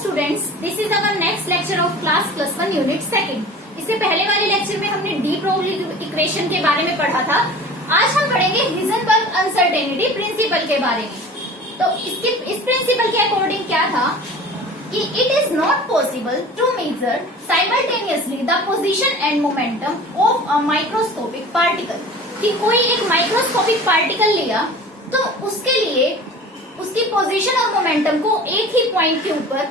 Students, this is our next lecture of class +1 unit second. इससे पहले वाले lecture में हमने डी ब्रोगली इक्वेशन के बारे में पढ़ा था। आज हम पढ़ेंगे हिजेनबर्ग अनसर्टेनिटी प्रिंसिपल के बारे में। तो इस प्रिंसिपल के अकॉर्डिंग क्या था कि it is not possible to measure simultaneously the position and momentum of a microscopic particle. कि कोई एक माइक्रोस्कोपिक पार्टिकल लिया तो उसके लिए उसकी पोजीशन और मोमेंटम को एक ही पॉइंट के ऊपर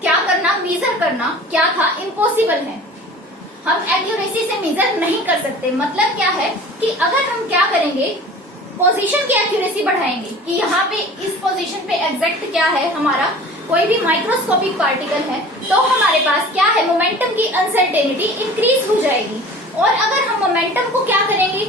क्या करना, मेजर करना क्या था, इम्पॉसिबल है। हम एक्यूरेसी से मेजर नहीं कर सकते। मतलब क्या है कि अगर हम क्या करेंगे, पोजीशन की एक्यूरेसी बढ़ाएंगे कि यहाँ पे इस पोजीशन पे एग्जैक्ट क्या है हमारा कोई भी माइक्रोस्कोपिक पार्टिकल है, तो हमारे पास क्या है, मोमेंटम की अनसर्टेनिटी इंक्रीज हो जाएगी। और अगर हम मोमेंटम को क्या करेंगे,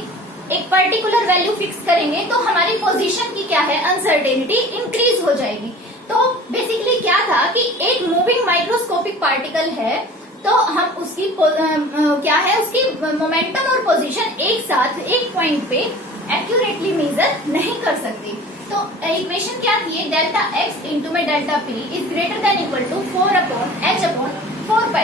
एक पर्टिकुलर वैल्यू फिक्स करेंगे, तो हमारी पोजीशन की क्या है, अनसर्टेनिटी इंक्रीज हो जाएगी। तो बेसिकली क्या था कि एक मूविंग माइक्रोस्कोपिक पार्टिकल है तो हम उसकी क्या है, उसकी मोमेंटम और पोजीशन एक साथ एक पॉइंट पे एक्यूरेटली मेजर नहीं कर सकते। तो इक्वेशन क्या थी, डेल्टा एक्स इंटू में delta p is greater than equal to 4/h/4π।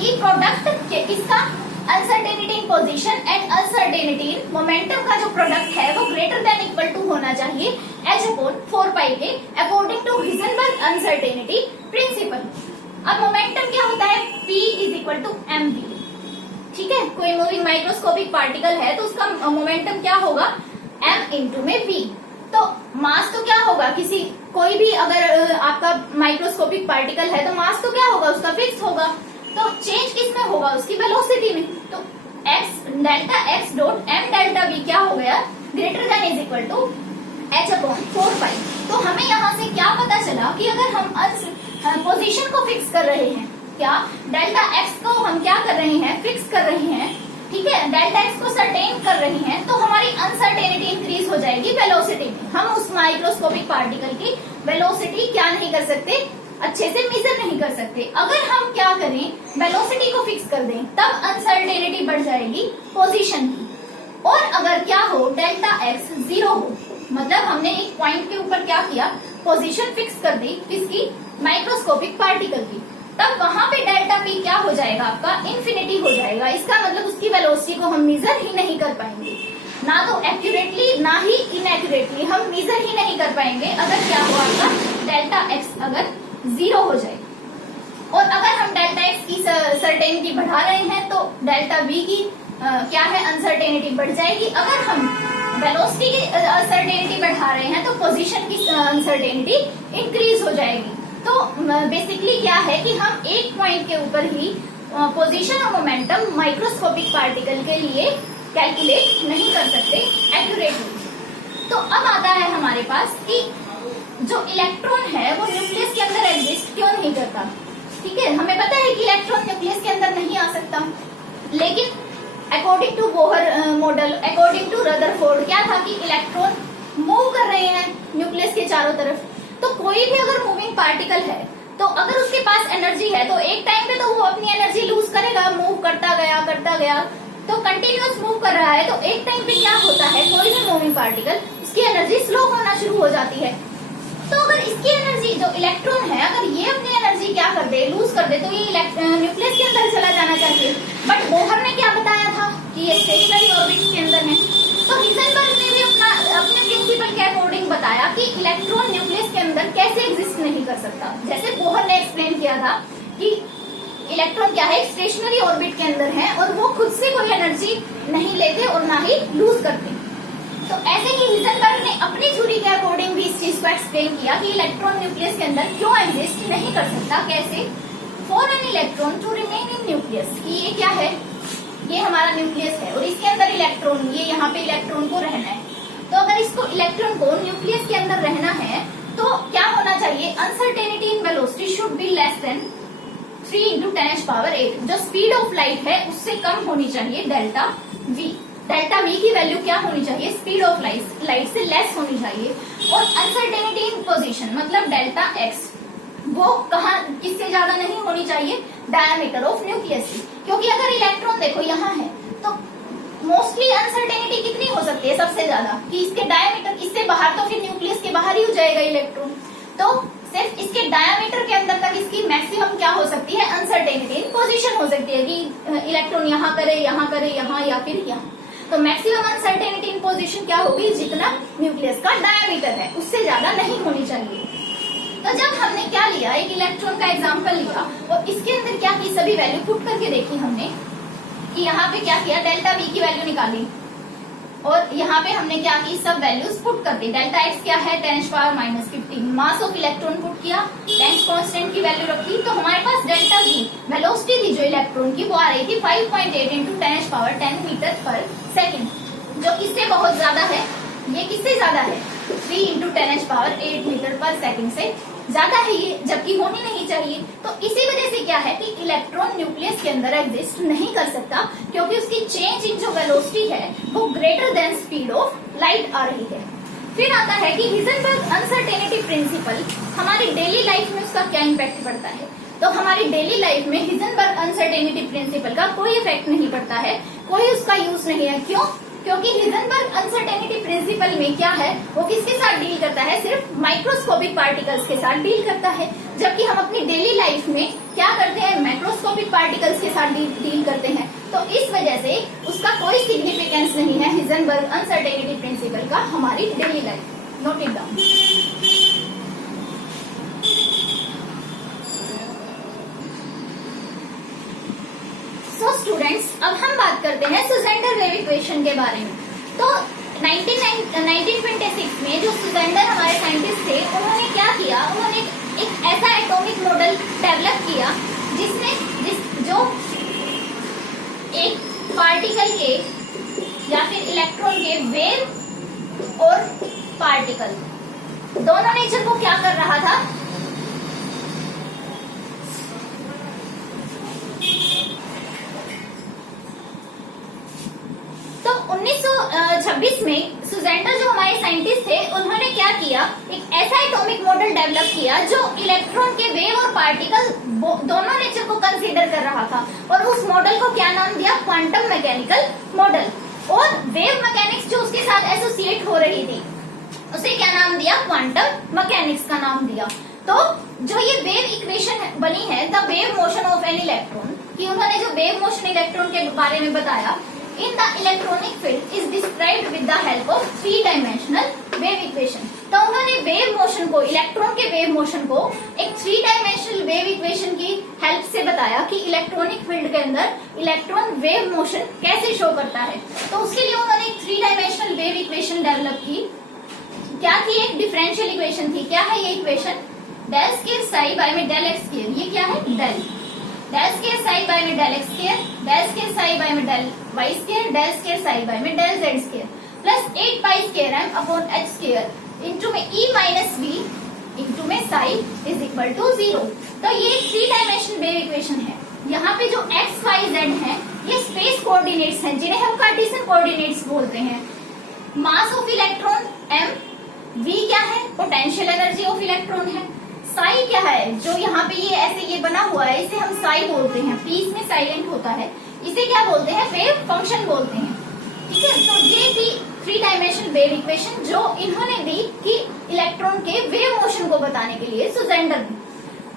ये प्रोडक्ट किसका, uncertainty in position and uncertainty in momentum का जो प्रोडक्ट है वो ग्रेटर देन इक्वल टू होना चाहिए h/4π के according to Heisenberg uncertainty principle. अब मोमेंटम क्या होता है, P is equal to mv। ठीक है, कोई मूविंग माइक्रोस्कोपिक पार्टिकल है तो उसका मोमेंटम क्या होगा, m इंटू में v। तो मास तो क्या होगा, किसी कोई भी अगर आपका माइक्रोस्कोपिक पार्टिकल है तो मास तो क्या होगा, उसका फिक्स होगा। तो चेंज किसमें होगा, उसकी वेलोसिटी में। तो x delta x dot m delta v क्या हो गया, greater than is equal to h/4π। तो हमें यहाँ से क्या पता चला कि अगर हम पोजीशन को फिक्स कर रहे हैं, क्या डेल्टा x को हम क्या कर रहे हैं, फिक्स कर रहे हैं, ठीक है, डेल्टा x को सर्टेन कर रहे हैं, तो हमारी अनसर्टेनिटी इंक्रीज हो जाएगी वेलोसिटी में। हम उस माइक्रोस्कोपिक पार्टिकल की वेलोसिटी क्या नहीं कर सकते, अच्छे से मेजर नहीं कर सकते। अगर हम क्या करें, वेलोसिटी को फिक्स कर दें, तब अनसर्टेनिटी बढ़ जाएगी पोजीशन की। और अगर क्या हो, डेल्टा x 0 हो, मतलब हमने एक पॉइंट के ऊपर क्या किया, पोजीशन फिक्स कर दी किसकी, माइक्रोस्कोपिक पार्टिकल की, तब वहां पे डेल्टा p क्या हो जाएगा, आपका इन्फिनिटी हो जाएगा। इसका मतलब उसकी वेलोसिटी को हम मेजर ही नहीं कर पाएंगे, ना तो एक्यूरेटली ना ही इनएक्यूरेटली हम मेजर ही नहीं कर पाएंगे अगर क्या हो, आपका डेल्टा x अगर 0 हो जाए। और अगर हम डेल्टा x की सर्टेनिटी बढ़ा रहे हैं तो डेल्टा v की क्या है, अनसर्टेनिटी बढ़ जाएगी। अगर हम वेलोसिटी की अनसर्टेनिटी बढ़ा रहे हैं तो पोजीशन की अनसर्टेनिटी इंक्रीज हो जाएगी। तो बेसिकली क्या है कि हम एक पॉइंट के ऊपर ही पोजीशन और मोमेंटम माइक्रोस्कोपिक पार्टिकल के लिए कैलकुलेट नहीं कर सकते एक्यूरेटली। तो अब आता है हमारे पास कि जो इलेक्ट्रॉन है वो न्यूक्लियस के अंदर एग्जिस्ट क्यों नहीं करता। ठीक है, हमें पता है कि इलेक्ट्रॉन न्यूक्लियस के अंदर नहीं आ सकता, लेकिन according to Bohr model, according to Rutherford क्या था कि इलेक्ट्रॉन मूव कर रहे हैं न्यूक्लियस के चारों तरफ। तो कोई भी अगर मूविंग पार्टिकल है तो अगर उसके पास एनर्जी है तो एक टाइम पे तो वो अपनी एनर्जी लूज करेगा, मूव करता गया, तो कंटिन्यूअस मूव कर रहा है। तो एक टाइम पे क्या होता है, कोई भी मूविंग पार्टिकल उसकी एनर्जी स्लो होना शुरू हो जाती है। तो अगर इसकी एनर्जी, जो इलेक्ट्रॉन है, अगर ये अपनी एनर्जी क्या कर दे, लूज कर दे, तो ये न्यूक्लियस के अंदर चला जाना चाहिए। बट बोहर ने क्या बताया था कि ये स्टेशनरी ऑर्बिट के अंदर है। तो हिजेनबर्ग ने भी अपने प्रिंसिपल के अकॉर्डिंग बताया कि इलेक्ट्रॉन न्यूक्लियस के अंदर कैसे एग्जिस्ट नहीं कर सकता। जैसे बोहर ने एक्सप्लेन किया था कि इलेक्ट्रॉन क्या है, स्टेशनरी ऑर्बिट के अंदर है और वो खुद से कोई एनर्जी नहीं लेते और ना ही लूज करते। तो ऐसे ही हिजेनबर्ग ने अपनी थ्योरी के अकॉर्डिंग भी इस चीज को एक्सप्लेन किया कि इलेक्ट्रॉन न्यूक्लियस के अंदर क्यों एग्जिस्ट नहीं कर सकता, कैसे। For an electron to remain in nucleus, कि ये क्या है, ये हमारा न्यूक्लियस है और इसके अंदर इलेक्ट्रॉन, ये यहाँ पे इलेक्ट्रॉन को रहना है। तो अगर इसको इलेक्ट्रॉन को न्यूक्लियस के अंदर रहना है तो क्या होना चाहिए, uncertainty in velocity should be less than 3 × 10⁸। जो स्पीड ऑफ लाइट है उससे कम होनी चाहिए डेल्टा v। डेल्टा v की वैल्यू क्या होनी चाहिए, स्पीड ऑफ लाइट से लेस होनी चाहिए। और अनसर्टेनिटी इन पोजीशन मतलब डेल्टा x वो कहाँ, किससे ज्यादा नहीं होनी चाहिए, डायमीटर ऑफ न्यूक्लियस की। क्योंकि अगर इलेक्ट्रॉन देखो यहाँ है तो मोस्टली अनसर्टेनिटी कितनी हो सकती है सबसे ज्यादा, कि इसके डायमीटर, इससे बाहर तो फिर न्यूक्लियस के बाहर ही हो जाएगा इलेक्ट्रॉन। तो सिर्फ इसके डायमीटर के अंदर तक इसकी मैक्सिमम क्या हो सकती है, अनसर्टेनिटी इन पोजीशन हो सकती है कि इलेक्ट्रॉन यहाँ करे, यहाँ करे, यहाँ या फिर यहाँ। तो मैक्सिमम अनसर्टेनिटी इन पोजीशन क्या होगी, जितना न्यूक्लियस का डायमीटर है उससे ज्यादा नहीं होनी चाहिए। तो जब हमने क्या लिया, एक इलेक्ट्रॉन का एग्जांपल लिया और इसके अंदर क्या की, सभी वैल्यू पुट करके देखी हमने कि यहाँ पे क्या किया, डेल्टा वी की वैल्यू निकाली और यहाँ पे हमने क्या की, सब वैल्यूज पुट कर दी। डेल्टा एक्स क्या है, 10⁻⁻15, मास ऑफ इलेक्ट्रॉन पुट किया, लेंथ कांस्टेंट की वैल्यू रखी, तो हमारे पास डेल्टा वी वेलोसिटी थी जो इलेक्ट्रॉन की, वो आ रही थी 5.8 × 10⁻10 मीटर पर सेकेंड, जो किससे बहुत ज्यादा है, ये किससे ज्यादा है, 3 × 10⁸ मीटर पर सेकेंड से ज्यादा है ये, जबकि होनी नहीं चाहिए। तो इसी वजह से क्या है कि इलेक्ट्रॉन न्यूक्लियस के अंदर एग्जिस्ट नहीं कर सकता, क्योंकि उसकी चेंज इन जो वेलोसिटी है वो greater than speed of light आ रही है। फिर आता है कि हिजेनबर्ग अनसर्टेनिटी प्रिंसिपल हमारी डेली लाइफ में उसका क्या इम्पैक्ट पड़ता है। तो हमारी डेली लाइफ में हिजेनबर्ग अनसर्टेनिटी प्रिंसिपल का कोई इफेक्ट नहीं पड़ता है, कोई उसका यूज नहीं है। क्यों? क्योंकि हिजेनबर्ग अनसर्टेनिटी प्रिंसिपल में क्या है, वो किसके साथ डील करता है, सिर्फ माइक्रोस्कोपिक पार्टिकल्स के साथ डील करता है, जबकि हम अपनी डेली लाइफ में क्या करते हैं, मैक्रोस्कोपिक पार्टिकल्स के साथ डील करते हैं। तो इस वजह से उसका कोई सिग्निफिकेंस नहीं है हिजेनबर्ग अनसर्टेनिटी प्रिंसिपल का हमारी daily life. Note it down. So students, अब हम बात करते हैं सुजेंडर वेव इक्वेशन के बारे में। तो 1926 में जो सुजेंडर हमारे साइंटिस्ट थे, उन्होंने क्या किया, उन्होंने एक ऐसा एटॉमिक मॉडल डेवलप किया जो एक पार्टिकल के या फिर इलेक्ट्रॉन के वेव और पार्टिकल दोनों नेचर को क्या कर रहा था, तो 1926 में सुजेंडर जो हमारे साइंटिस्ट थे, उन्होंने क्या किया, एक ऐसा एटॉमिक मॉडल डेवलप किया जो इलेक्ट्रॉन के वेव और पार्टिकल दोनों नेचर को कंसीडर कर रहा था, और उस मॉडल को क्या नाम दिया, क्वांटम मैकेनिकल मॉडल। और वेव मैकेनिक्स जो उसके साथ एसोसिएट हो रही थी, उसे क्या नाम दिया, क्वांटम मैकेनिक्स का नाम दिया। तो जो ये वेव इक्वेशन बनी है, the wave motion of an electron, कि उन्होंने जो वेव मोशन इलेक्ट्रॉन के बारे में बताया, in the electronic field is described with the help of 3 dimensional wave equation. तो उन्होंने वेव मोशन को, इलेक्ट्रॉन के वेव मोशन को एक 3 डायमेंशनल वेव इक्वेशन की हेल्प से बताया कि इलेक्ट्रॉनिक फील्ड के अंदर इलेक्ट्रॉन वेव मोशन कैसे शो करता है। तो उसके लिए उन्होंने एक 3 डायमेंशनल वेव इक्वेशन डेवलप की। क्या थी, एक डिफरेंशियल इक्वेशन थी। क्या है ये equation, del square psi by में डेल एक्स स्क्वायर, ये क्या है, डेल स्क्वायर साई बाय में del x square, del square psi by में del y square, del square psi by में del z square, plus 8 pi square m upon h square into में E minus we into में Sai is equal to 0। तो ये 3 dimensional wave equation है। यहाँ पे जो एक्स वाई जेड है, ये स्पेस कोऑर्डिनेट्स हैं, जिन्हें हम कार्टेशियन कोऑर्डिनेट्स बोलते हैं। Mass of electron M, V क्या है, पोटेंशियल एनर्जी ऑफ इलेक्ट्रॉन है। साई क्या है, जो यहाँ पे ये ऐसे ये बना हुआ है, इसे हम साई बोलते हैं, पीस में साइलेंट होता है, इसे क्या बोलते हैं, वेव फंक्शन बोलते हैं। ठीक है, तो ये थी 3 डायमेंशनल वेव इक्वेशन जो इन्होंने दी कि इलेक्ट्रॉन के वेव मोशन को बताने के लिए सुजेंडर ने।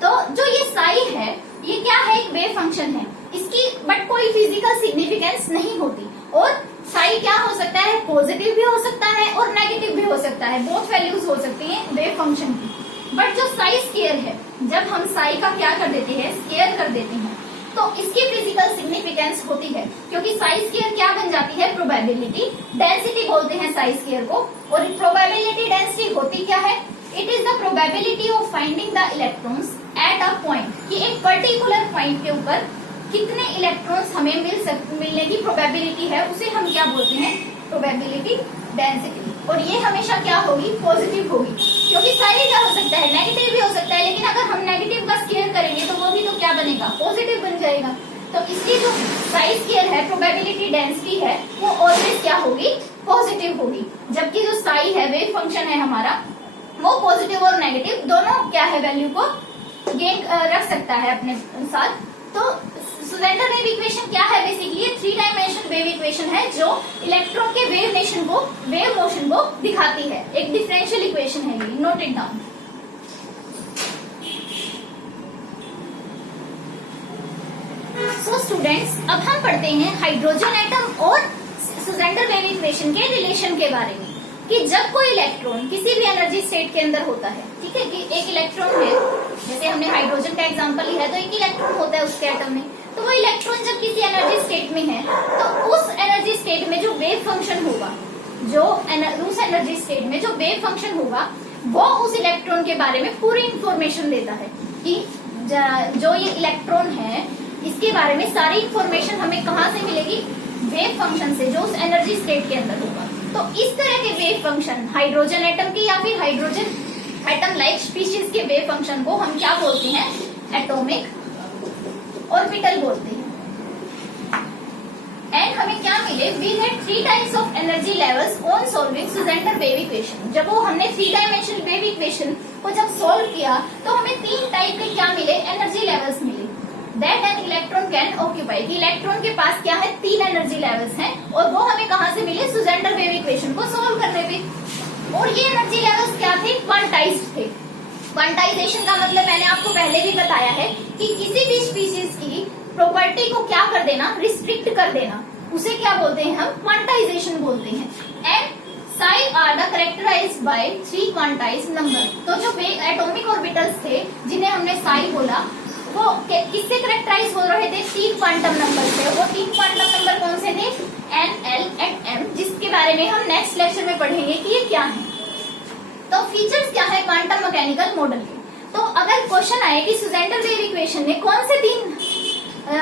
तो जो ये साई है, ये क्या है, एक वेव फंक्शन है, इसकी बट कोई फिजिकल सिग्निफिकेंस नहीं होती। और साई क्या हो सकता है, पॉजिटिव भी हो सकता है और नेगेटिव भी हो सकता है, बोथ वैल्यूज हो सकती है वेव फंक्शन की। बट जो साई स्केयर है, जब हम साई का क्या कर देते हैं, स्केयर कर देते हैं, तो इसकी फिजिकल सिग्निफिकेंस होती है, क्योंकि साई स्केयर क्या बन जाती है, प्रोबेबिलिटी डेंसिटी बोलते हैं साई स्केयर को। और प्रोबेबिलिटी डेंसिटी होती क्या है, it is the probability of finding the electrons at a point, कि एक पर्टिकुलर पॉइंट के ऊपर कितने इलेक्ट्रॉन्स हमें मिलने की प्रोबेबिलिटी है, उसे हम क्या बोलते हैं, प्रोबेबिलिटी डेंसिटी। और ये हमेशा क्या होगी, पॉजिटिव होगी, क्योंकि सारी क्या हो सकता है, नेगेटिव भी हो सकता है, लेकिन अगर हम नेगेटिव का स्केयर करेंगे तो वो भी तो क्या बनेगा, पॉजिटिव बन जाएगा। तो इसकी जो साई स्केयर है, प्रोबेबिलिटी डेंसिटी है, वो ऑलवेज क्या होगी, पॉजिटिव होगी। जबकि जो साई है, वेव फंक्शन है हमारा, वो पॉजिटिव और नेगेटिव दोनों क्या है, वैल्यू को गेन रख सकता है अपने साथ। तो सुजेंडर वेव इक्वेशन क्या है, बेसिकली 3 डायमेंशनल वेव इक्वेशन है जो इलेक्ट्रॉन के वेव मोशन को दिखाती है। एक डिफरेंशियल इक्वेशन है ये, नोट इट डाउन। स्टूडेंट्स, अब हम पढ़ते हैं हाइड्रोजन एटम और सुजेंडर वेव इक्वेशन के रिलेशन के बारे में, कि जब कोई इलेक्ट्रॉन किसी भी एनर्जी स्टेट के अंदर होता है, ठीक है, कि एक इलेक्ट्रॉन है, जैसे हमने हाइड्रोजन का एग्जांपल लिया है, तो एक इलेक्ट्रॉन होता है उसके एटम में, तो वो इलेक्ट्रॉन जब किसी एनर्जी स्टेट में है, तो उस एनर्जी स्टेट में जो वेव फंक्शन होगा, उस एनर्जी स्टेट में जो वेव फंक्शन होगा, वो उस इलेक्ट्रॉन के बारे में पूरी इंफॉर्मेशन देता है, कि जो ये इलेक्ट्रॉन है इसके बारे में सारी इंफॉर्मेशन हमें कहाँ से मिलेगी, वेव फंक्शन से, जो उस एनर्जी स्टेट के अंदर होगा। तो इस तरह के वेव फंक्शन हाइड्रोजन एटम की या फिर हाइड्रोजन एटम लाइक स्पीशीज के वेव फंक्शन को हम क्या बोलते हैं, एटॉमिक ऑर्बिटल बोलते हैं। एंड हमें क्या मिले, we had 3 types of energy levels on solving सुजेंडर वेव इक्वेशन। जब वो हमने 3 डायमेंशनल वेव इक्वेशन को जब सोल्व किया तो हमें 3 टाइप के क्या मिले, एनर्जी लेवल्स मिले, that an electron can occupy, कि इलेक्ट्रॉन के पास क्या है, 3 एनर्जी लेवल्स हैं, और वो हमें कहाँ से मिले, सुजेंडर वेव इक्वेशन को सोल्व करने पे। और ये एनर्जी लेवल्स क्या थे, क्वांटाइज्ड थे। क्वांटाइजेशन का मतलब मैंने आपको पहले भी बताया है कि किसी भी स्पीशीज की प्रॉपर्टी को क्या कर देना, रिस्ट्रिक्ट कर देना, उसे क्या बोलते हैं, हम क्वांटाइजेशन बोलते हैं। And psi are the characterised by 3 quantised number. तो जो एटॉमिक ऑर्बिटल्स थे जिन्हें हमने साई बोला, वो किससे कैरेक्टराइज हो रहे थे, 3 क्वांटम नंबर से। वो 3 क्वांटम नंबर कौन से थे, एन, एल एंड एम, जिसके बारे में हम नेक्स्ट लेक्चर में पढ़ेंगे कि ये क्या है। तो फीचर्स क्या है क्वांटम मैकेनिकल मॉडल के। तो अगर क्वेश्चन आए कि सुजेंडर वेव इक्वेशन ने कौन से 3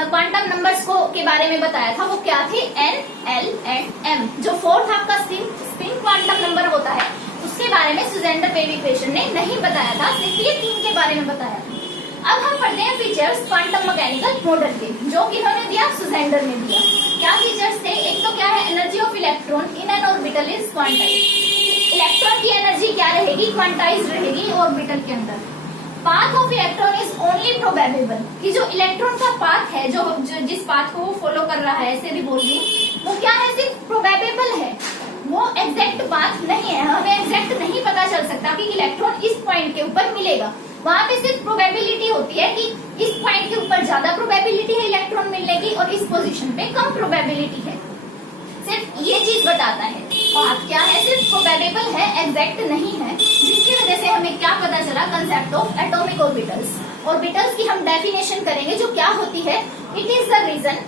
क्वांटम नंबर्स को के बारे में बताया था, वो क्या थे, एन, एल एंड एम। जो 4th आपका स्पिन क्वांटम नंबर होता है, उसके बारे में सुजेंडर वेव इक्वेशन ने नहीं बताया था, सिर्फ ये 3 के बारे में बताया था। अब हम पढ़ते हैं फीचर्स क्वांटम मैकेनिकल मॉडल के, जो कि इन्होंने दिया, सुजेंडर ने दिया। क्या फीचर्स थे, एक तो क्या है, energy of electron in an orbital is quantized. Electron की एनर्जी क्या रहेगी, क्वांटाइज्ड रहेगी ऑर्बिटल के अंदर। Path of electron is only probable, कि जो इलेक्ट्रॉन का पाथ है, जो जिस पाथ को वो फॉलो कर रहा है, ऐसे रिवॉल्विंग, वो क्या है, सिर्फ प्रोबेबल है, वो एग्जैक्ट पाथ नहीं है। हमें एग्जैक्ट नहीं पता चल सकता कि इलेक्ट्रॉन इस पॉइंट के ऊपर मिलेगा, वहां पे सिर्फ प्रोबेबिलिटी होती है कि इस पॉइंट के ऊपर ज्यादा प्रोबेबिलिटी है इलेक्ट्रॉन मिलने की और इस पोजीशन पे कम प्रोबेबिलिटी है। सिर्फ ये चीज बताता है, पाथ क्या है, सिर्फ प्रोबेबल है, एग्जैक्ट नहीं है, जिसकी वजह से हमें क्या पता चला, concept of atomic orbitals. Orbitals की हम डेफिनेशन करेंगे, जो क्या होती है, इट इज द रीजन,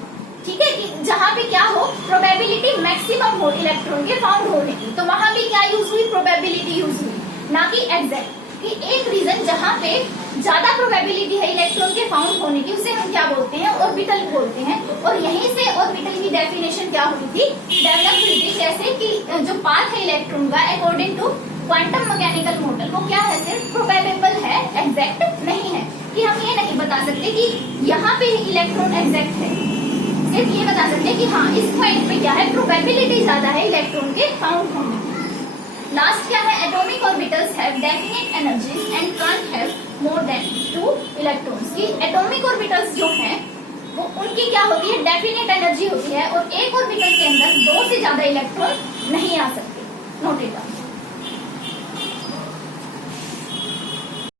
ठीक है, कि जहाँ पे क्या हो, प्रोबेबिलिटी मैक्सिमम हो इलेक्ट्रॉन के फाउंड होने की। तो वहां भी क्या यूज हुई, प्रोबेबिलिटी यूज हुई, ना कि एग्जैक्ट, कि एक रीजन जहाँ पे ज्यादा प्रोबेबिलिटी है इलेक्ट्रॉन के फाउंड होने की, उसे हम क्या बोलते हैं, ऑर्बिटल बोलते हैं। और यहीं से ऑर्बिटल की डेफिनेशन क्या हुई थी, डेवलप हुई थी, कैसे कि जो पाथ है इलेक्ट्रॉन का according to quantum mechanical model, वो क्या है, सिर्फ प्रोबेबल है, एग्जैक्ट नहीं है। कि हम ये नहीं बता सकते कि यहाँ पे इलेक्ट्रॉन एग्जैक्ट है, सिर्फ ये बता सकते कि हाँ, इस पॉइंट पे क्या है, प्रोबेबिलिटी ज्यादा है इलेक्ट्रॉन के फाउंड होने की। लास्ट क्या है, atomic orbitals have definite energies and can't have more than 2 electrons. की एटॉमिक ऑर्बिटल्स जो हैं, वो उनकी क्या होती है, डेफिनेट एनर्जी होती है, और एक ऑर्बिटल के अंदर 2 से ज्यादा इलेक्ट्रॉन नहीं आ सकते। Note it down.